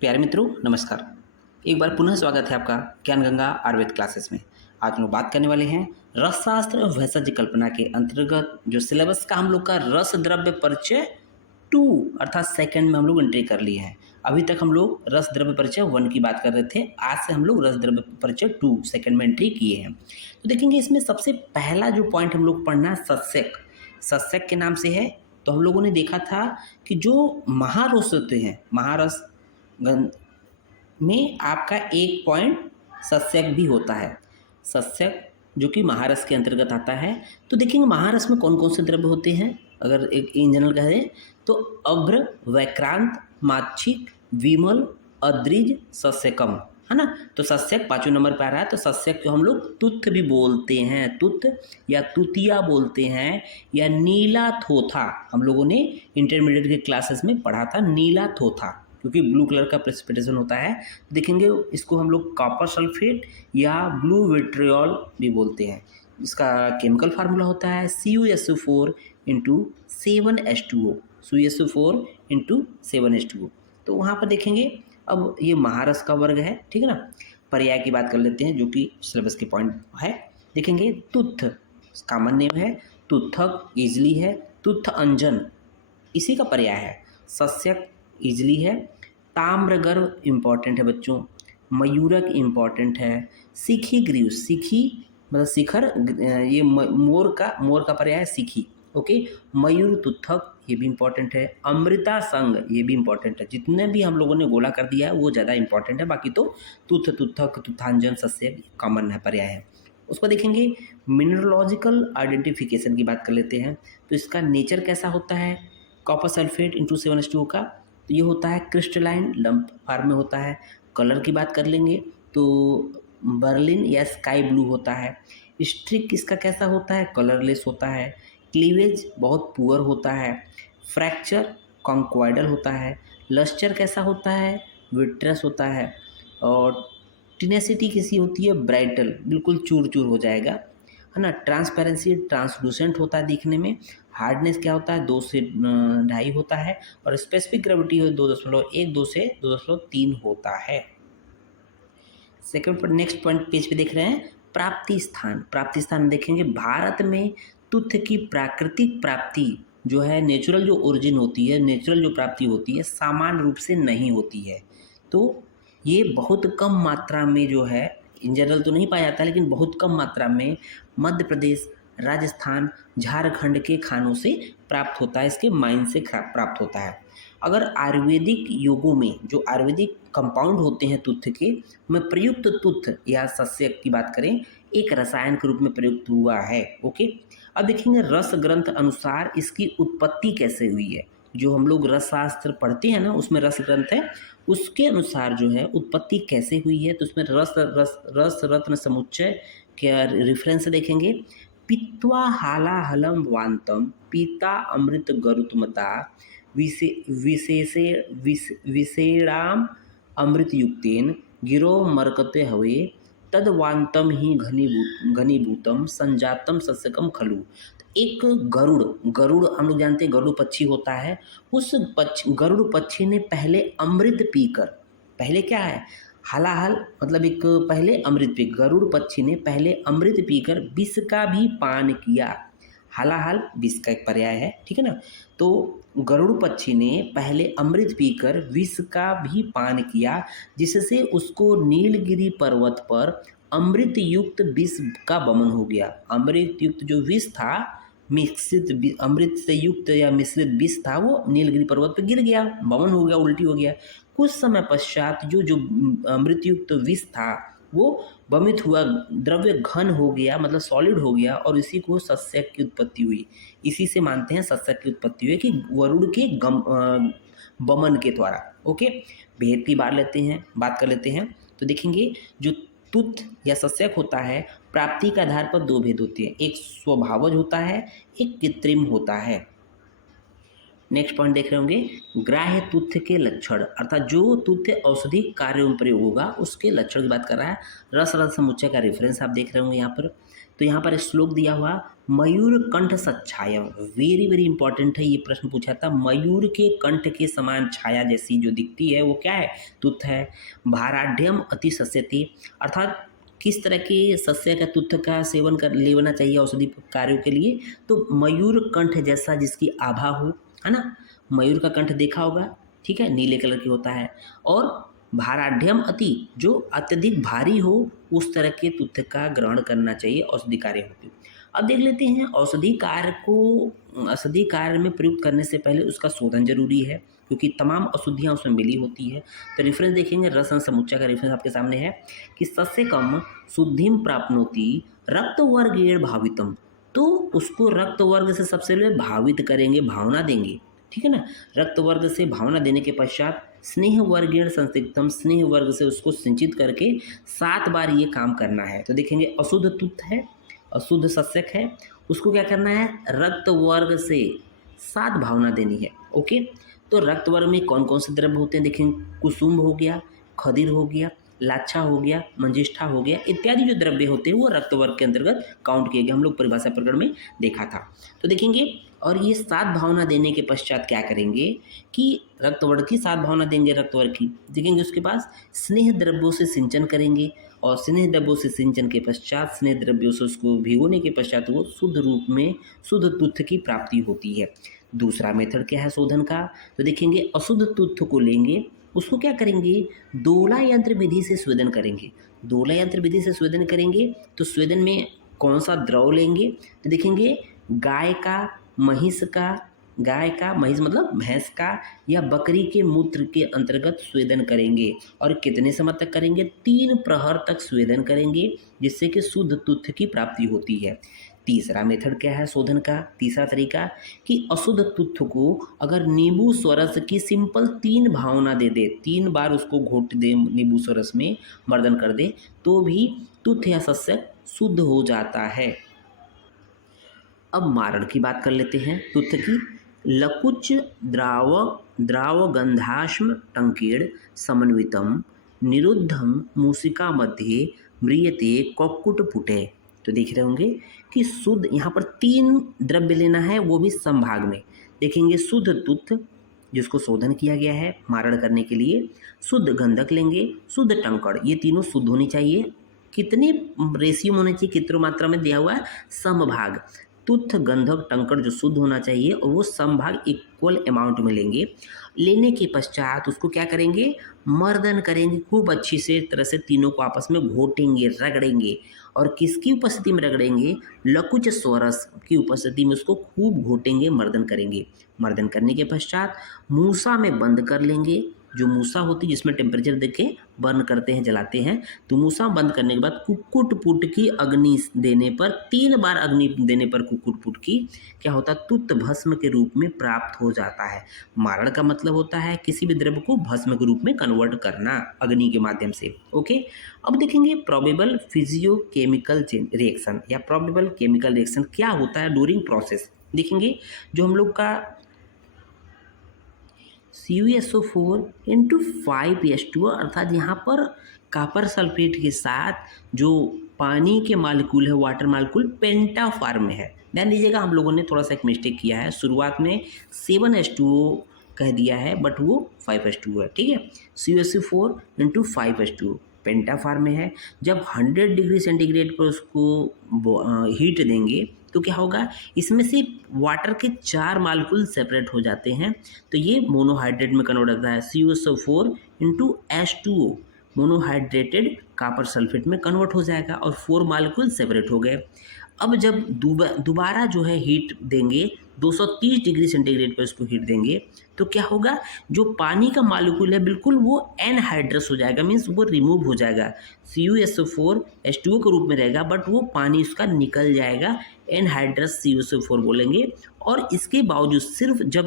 प्यारे मित्रों नमस्कार। एक बार पुनः स्वागत है आपका ज्ञान गंगा आयुर्वेद क्लासेस में। आज हम लोग बात करने वाले हैं रसशास्त्र और भेषज कल्पना के अंतर्गत जो सिलेबस का हम लोग का रस द्रव्य परिचय 2 अर्थात सेकंड में हम लोग एंट्री कर लिए हैं। अभी तक हम लोग रस द्रव्य परिचय 1 की बात कर रहे थे, आज से हम लोग रस द्रव्य परिचय 2 सेकंड में एंट्री किए हैं। तो देखेंगे इसमें सबसे पहला जो पॉइंट हम लोग पढ़ना सस्यक, सस्यक के नाम से है। तो हम लोगों ने देखा था कि जो महारस होते हैं, महारस में आपका एक पॉइंट सस्यक भी होता है, सस्यक जो कि महारस के अंतर्गत आता है। तो देखेंगे महारस में कौन कौन से द्रव्य होते हैं, अगर एक इन जनरल कहें तो अभ्र, वैक्रांत, माक्षिक, विमल, अद्रिज, सस्यकम, है ना। तो सस्यक 5वें नंबर पर आ रहा है। तो सस्यक को हम लोग तुत्थ भी बोलते हैं, तुत्थ या तुतिया बोलते हैं, या नीला थोथा। हम लोगों ने इंटरमीडिएट के क्लासेस में पढ़ा था नीला थोथा, क्योंकि ब्लू कलर का प्रेसिपिटेशन होता है। देखेंगे इसको हम लोग कॉपर सल्फेट या ब्लू विट्रियोल भी बोलते हैं। इसका केमिकल फार्मूला होता है CuSO4 into 7H2O, CuSO4 into 7H2O। तो वहाँ पर देखेंगे अब ये महारस का वर्ग है, ठीक है ना। पर्याय की बात कर लेते हैं जो कि सिलेबस के पॉइंट है। देखेंगे तुत्थ कॉमन नेम है, तुत्थक इजली है, तुत्थ अंजन इसी का पर्याय है। सस्यक इजली है, ताम्रगर्भ इम्पॉर्टेंट है बच्चों, मयूरक इम्पॉर्टेंट है, सीखी ग्रीव, सीखी मतलब शिखर, ये मोर का पर्याय है सीखी, ओके। मयूर तुत्थक ये भी इम्पॉर्टेंट है, अमृता संग ये भी इम्पॉर्टेंट है। जितने भी हम लोगों ने गोला कर दिया है वो ज़्यादा इंपॉर्टेंट है, बाकी तो तुत्थ, तुत्थक, तुत्थांजन, सस्यक कॉमन है, पर्याय है। उसको देखेंगे मिनरलॉजिकल आइडेंटिफिकेशन की बात कर लेते हैं। तो इसका नेचर कैसा होता है, कॉपर सल्फेट इंटू 7H2O का, तो ये होता है क्रिस्टलाइन लंप फॉर्म में होता है। कलर की बात कर लेंगे तो बर्लिन या स्काई ब्लू होता है। स्ट्रिक इसका कैसा होता है, कलरलेस होता है। क्लीवेज बहुत पुअर होता है। फ्रैक्चर कॉन्क्वाइडल होता है। लस्टर कैसा होता है, विट्रस होता है। और टिनेसिटी कैसी होती है, ब्राइटल, बिल्कुल चूर चूर हो जाएगा, है ना। ट्रांसपेरेंसी ट्रांसलूसेंट होता है दिखने में। हार्डनेस क्या होता है, 2 से 2.5 होता है। और स्पेसिफिक ग्रेविटी 2.1, 2 से 2.3 होता है। सेकंड पर नेक्स्ट पॉइंट पेज पे देख रहे हैं प्राप्ति स्थान। प्राप्ति स्थान देखेंगे भारत में तुत्थ की प्राकृतिक प्राप्ति जो है, नेचुरल जो ओरिजिन होती है, नेचुरल जो प्राप्ति होती है सामान्य रूप से नहीं होती है। तो ये बहुत कम मात्रा में जो है, इन जनरल तो नहीं पाया जाता, लेकिन बहुत कम मात्रा में मध्य प्रदेश, राजस्थान, झारखंड के खानों से प्राप्त होता है, इसके माइन से प्राप्त होता है। अगर आयुर्वेदिक योगों में जो आयुर्वेदिक कंपाउंड होते हैं तुत्थ के, में प्रयुक्त तुत्थ या सस्यक की बात करें, एक रसायन के रूप में प्रयुक्त हुआ है, ओके। अब देखेंगे रस ग्रंथ अनुसार इसकी उत्पत्ति कैसे हुई है। जो हम लोग रसशास्त्र पढ़ते हैं ना, उसमें रस ग्रंथ है, उसके अनुसार जो है उत्पत्ति कैसे हुई है। तो उसमें रस रत्न समुच्चय के रेफरेंस देखेंगे। पित्वा हालाहलम वांतम पीता अमृत गरुतमता विशेषाम अमृत युक्तेन गिरो मरकते हवे तदवांतम ही घनीभूतम संजातम सस्यकम खलु। एक गरुड़ हम लोग जानते हैं, गरुड़ पक्षी होता है। उस गरुड़ पक्षी ने पहले अमृत पीकर, पहले क्या है, हलाहल मतलब एक पहले अमृत पी, गरुड़ पक्षी ने पहले अमृत पीकर विष का भी पान किया। हलाहल विष का एक पर्याय है, ठीक है ना। तो गरुड़ पक्षी ने पहले अमृत पीकर विष का भी पान किया, जिससे उसको नीलगिरी पर्वत पर अमृत युक्त विष का वमन हो गया। अमृत युक्त जो विष था, मिश्रित अमृत से युक्त या मिश्रित विष था, वो नीलगिरी पर्वत पर गिर गया, वमन हो गया, उल्टी हो गया। कुछ समय पश्चात जो अमृत युक्त विष था वो वमित हुआ, द्रव्य घन हो गया, मतलब सॉलिड हो गया, और इसी को सस्यक की उत्पत्ति हुई। इसी से मानते हैं सस्यक की उत्पत्ति हुई कि वरुण के वमन के द्वारा, ओके। भेद की बात कर लेते हैं। तो देखेंगे जो तुत्थ या सस्यक होता है, प्राप्ति के आधार पर 2 भेद होते हैं, एक स्वभावज होता है, एक कृत्रिम होता है। नेक्स्ट पॉइंट देख रहे होंगे ग्राह्य तुत्थ के लक्षण, अर्थात जो तुत्थ औषधि कार्यों में प्रयोग होगा उसके लक्षण की बात कर रहा है। रस रस समुच्चय का रेफरेंस आप देख रहे होंगे यहाँ पर। तो यहाँ पर श्लोक दिया हुआ मयूर कंठ सच्छाया, वेरी वेरी इंपॉर्टेंट है, ये प्रश्न पूछा था। मयूर के कंठ के समान छाया जैसी जो दिखती है वो क्या है? तुत्थ है। भाराढ्यम अति सस्यते, अर्थात किस तरह के सस्य का तुत्थ का सेवन कर लेना चाहिए औषधि कार्यों के लिए? तो मयूर कंठ जैसा जिसकी आभा हो, है ना। मयूर का कंठ देखा होगा, ठीक है, नीले कलर की होता है। और भाराढ्यम अति, जो अत्यधिक भारी हो उस तरह के तुत्थ का ग्रहण करना चाहिए औषधि कार्य हेतु। अब देख लेते हैं औषधि कार्य में प्रयुक्त करने से पहले उसका शोधन जरूरी है, क्योंकि तमाम अशुद्धियाँ उसमें मिली होती है। तो रेफरेंस देखेंगे, रसन समुच्चय का रेफरेंस आपके सामने है कि सस्य कम शुद्धिम प्राप्नोति रक्त वर्गेण भावितम, तो उसको रक्त वर्ग से सबसे पहले भावित करेंगे, भावना देंगे, ठीक है ना। रक्त वर्ग से भावना देने के पश्चात स्नेह वर्गेण संसिक्तम, स्नेह वर्ग से उसको सिंचित करके 7 बार ये काम करना है। तो देखेंगे अशुद्ध तुत्थ है, अशुद्ध सस्यक है, उसको क्या करना है? रक्त वर्ग से 7 भावना देनी है। ओके, तो रक्त वर्ग में कौन कौन से द्रव्य होते हैं देखें, कुसुम हो गया, खदिर हो गया, लाच्छा हो गया, मंजिष्ठा हो गया, इत्यादि जो द्रव्य होते हैं वो रक्त वर्ग के अंतर्गत काउंट किए गए, हम लोग परिभाषा प्रकरण में देखा था। तो देखेंगे, और ये 7 भावना देने के पश्चात क्या करेंगे कि रक्त वर्ग की 7 भावना देंगे, रक्त वर्ग की देखेंगे, उसके पास स्नेह द्रव्यों से सिंचन करेंगे, और स्नेह द्रव्यों से सिंचन के पश्चात स्नेह द्रव्यों से उसको भिगोने के पश्चात वो शुद्ध रूप में शुद्ध तुत्थ की प्राप्ति होती है। दूसरा मेथड क्या है शोधन का? तो देखेंगे अशुद्ध तुत्थ को लेंगे, उसको क्या करेंगे? दोला यंत्र विधि से स्वेदन करेंगे। दोला यंत्र विधि से स्वेदन करेंगे तो स्वेदन में कौन सा द्रव लेंगे? तो देखेंगे गाय का, महिष का, गाय का, महिष मतलब भैंस का या बकरी के मूत्र के अंतर्गत स्वेदन करेंगे। और कितने समय तक करेंगे? 3 प्रहर तक स्वेदन करेंगे, जिससे कि शुद्ध तुत्थ की प्राप्ति होती है। तीसरा मेथड क्या है शोधन का? तीसरा तरीका कि अशुद्ध तुत्थ को अगर नींबू स्वरस की सिंपल 3 भावना दे दे, 3 बार उसको घोट दे नींबू स्वरस में, मर्दन कर दे, तो भी तुत्थ या सस्य शुद्ध हो जाता है। अब मारण की बात कर लेते हैं तुत्थ की। लकुच द्राव गंधाश्म टंकेड़ समन्वितम निरुद्धम मूसिका मध्य म्रियते ककुट पुटे। तो देख रहे होंगे कि शुद्ध, यहाँ पर 3 द्रव्य लेना है, वो भी समभाग में। देखेंगे शुद्ध तुत्थ जिसको शोधन किया गया है मारण करने के लिए, शुद्ध गंधक लेंगे, शुद्ध टंकड़, ये तीनों शुद्ध होनी चाहिए। कितने रेशियो होने चाहिए, कितने मात्रा में दिया हुआ है? समभाग। तुत्थ गंधक टंकड़ जो शुद्ध होना चाहिए और वो समभाग इक्वल अमाउंट में लेंगे। लेने के पश्चात उसको क्या करेंगे? मर्दन करेंगे खूब अच्छी से तरह से, तीनों को आपस में घोटेंगे, रगड़ेंगे। और किसकी उपस्थिति में रगड़ेंगे? लकुच स्वरस की उपस्थिति में उसको खूब घोटेंगे, मर्दन करेंगे। मर्दन करने के पश्चात मूसा में बंद कर लेंगे, जो मूसा होती है जिसमें टेम्परेचर देके बर्न करते हैं, जलाते हैं। तो मूसा बंद करने के बाद कुक्कुट पुट की अग्नि देने पर, 3 बार अग्नि देने पर कुक्कुट पुट की क्या होता है? तुत्थ भस्म के रूप में प्राप्त हो जाता है। मारण का मतलब होता है किसी भी द्रव्य को भस्म के रूप में कन्वर्ट करना अग्नि के माध्यम से। ओके, अब देखेंगे प्रोबेबल फिजियोकेमिकल रिएक्शन या प्रोबेबल केमिकल रिएक्शन क्या होता है ड्यूरिंग प्रोसेस। देखेंगे जो हम लोग का CuSO4 इंटू 5H2O, अर्थात यहाँ पर कॉपर सल्फेट के साथ जो पानी के मालिक्यूल है, वाटर मालिक्यूल, पेंटा फॉर्म में है। ध्यान दीजिएगा, हम लोगों ने थोड़ा सा एक मिस्टेक किया है, शुरुआत में 7H2O कह दिया है बट वो 5H2O है, ठीक है। CuSO4 इंटू 5H2O पेंटा फॉर्म में है। जब 100 डिग्री सेंटीग्रेड पर उसको हीट देंगे तो क्या होगा? इसमें से वाटर के 4 मालिक्यूल सेपरेट हो जाते हैं, तो ये मोनोहाइड्रेट में कन्वर्ट होता है। CuSO4 into H2O monohydrated copper sulphate में कन्वर्ट हो जाएगा और 4 मालिक्यूल सेपरेट हो गए। अब जब दोबारा जो है हीट देंगे, 230 डिग्री सेंटीग्रेड पर इसको हीट देंगे, तो क्या होगा? जो पानी का मालिक्यूल है बिल्कुल वो एनहाइड्रस हो जाएगा, मीन्स वो रिमूव हो जाएगा। CuSO4 H2O के रूप में रहेगा बट वो पानी उसका निकल जाएगा, एनहाइड्रस CuSO4 बोलेंगे। और इसके बावजूद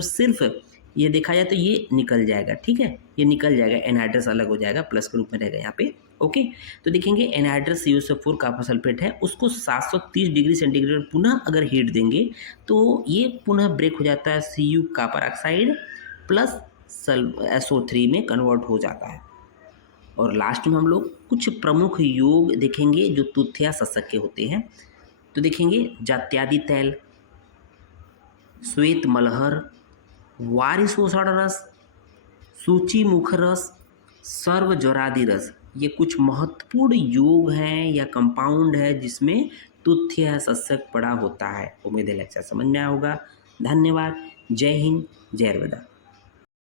सिर्फ ये देखा जाए तो ये निकल जाएगा, ठीक है, ये निकल जाएगा, एनहाइड्रस अलग हो जाएगा, प्लस के रूप में रहेगा यहाँ पे। ओके, तो देखेंगे एनहाइड्रस CuSO4 कॉपर सल्फेट है, उसको 730 डिग्री सेंटीग्रेड पुनः अगर हीट देंगे तो ये पुनः ब्रेक हो जाता है, Cu copper oxide plus SO3 में कन्वर्ट हो जाता है। और लास्ट में हम लोग कुछ प्रमुख योग देखेंगे जो तुत्थ या सशक के होते हैं। तो देखेंगे जात्यादि तैल, श्वेत मलहर, वारिशोषण रस, सूची मुख रस, सर्वज्वरादि रस, ये कुछ महत्वपूर्ण योग हैं या कंपाउंड है जिसमें तुथ्य या सस्यक पड़ा होता है। उम्मीद है लेक्चर समझ में आया होगा। धन्यवाद। जय हिंद, जय नर्मदा।